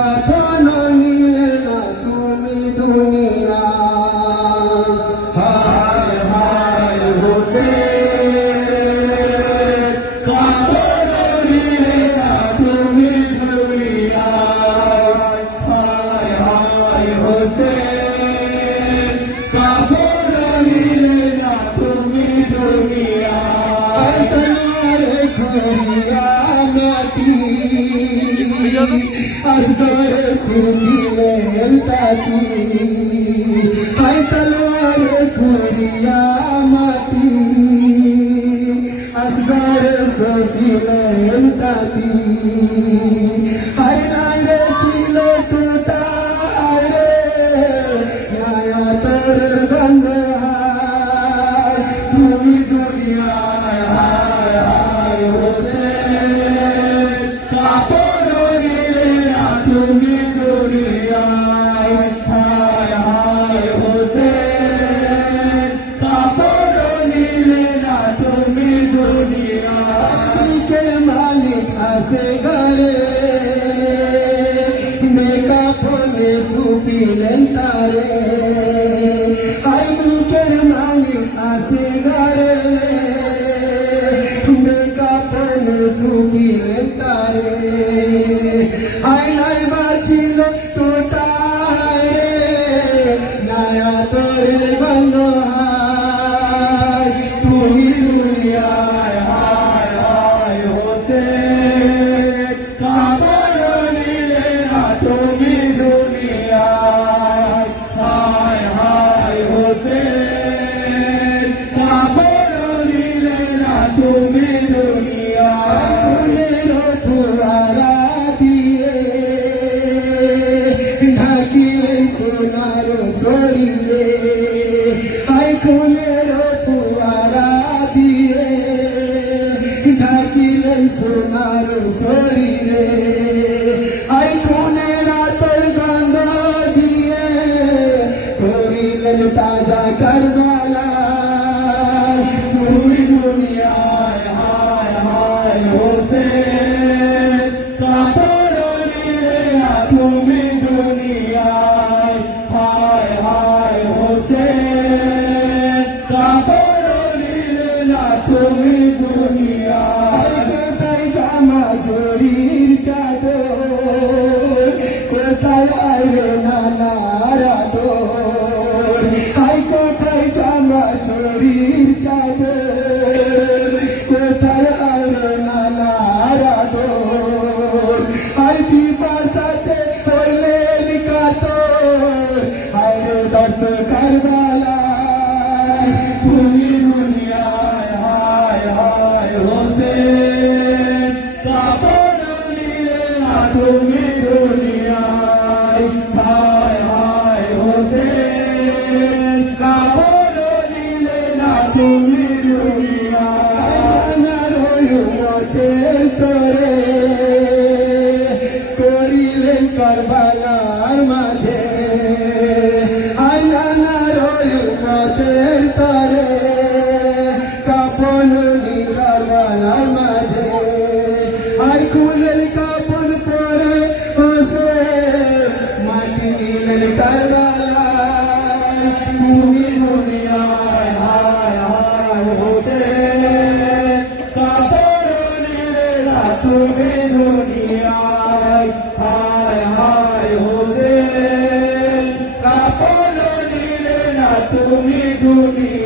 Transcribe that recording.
কখনো নিলে না তুমি দুনিয়া হায় হায় হোসেন কখনো নিলে না তুমি দুনিয়া হায় হায় হোসেন কখনো নিলে না তুমি দুনিয়া তোমার ঘরিয়া মাটি আসগর সুবিলেন তাতি হায় তলোয়ার ঘরিয়া মাটি আসগর সুবিলেন তাতি হায় রাঙে ছিল টুটা রে মায়া তোর গন্ধ তুমি দুনিয়ায় হায় হায় হোসেন কাপড় নিলে না তুমি দুনিয়ায় হায় হায় হোসেন কাপড় নিলে না তুমি দুনিয়ায় কে মালিক আছে ঘরে মেকাপনে সুপিলেন তারে আই মুখের মালিক আছে ঘরে মেকাপনে সুপিলেন তারে আই নাই বাঁচিল তোটারে নায়া তোরে বন্ধ তুমি দুনিয়ায় হায় হায় হোসেন কাপড় নিলে না তুমি দুনিয়ায় হায় হায় হোসেন কাপড় নিলে না তুমি দুনিয়ায় ফুয়ারা দিয়ে ঢাকিলেন সোনার শরীরে আই খুনের ফুয়ারা দিয়ে ঢাকিলেন সোনার শরীরে আই খুনের তোর গন্ধ দিয়ে করিলেন তাজা কারবালা তুমি দুনিয়ায় হায় হায় হোসেন কাপড় নিলে না তুমি দুনিয়ায় হায় হায় হোসেন কাপড় নিলে না তুমি দুনিয়ায় কোথায় জামা জরির চাদর কোথায় আইরে নানার আদর আই কোথায় জামা জরির চাদর কোথায় আইরে নানার আদর আই বিপাশাতে হইলেন কাতর আইরে দস্ত কারবালা তুমি দুনিয়ায় হায় হায় হোসেন কাপড় নিলে না তুমি দুনিয়ায় হায় হায় হোসেন কাপড় নিলে না তুমি দুনিয়ায় মতের তোরে করিলেন কারবালার মাঝে আইনার মতের তোরে কাপড় কারবালার মাঝে আই খুলের কাপড় পরে বসে মাটি নিলেন কারবালা তুমি দুনিয়ায় হায় হায় হোসেন কাপড় নিলে না তুমি দুনিয়ায় হায় হায় হোসেন কাপড় নিলে না তুমি দুনিয়ায়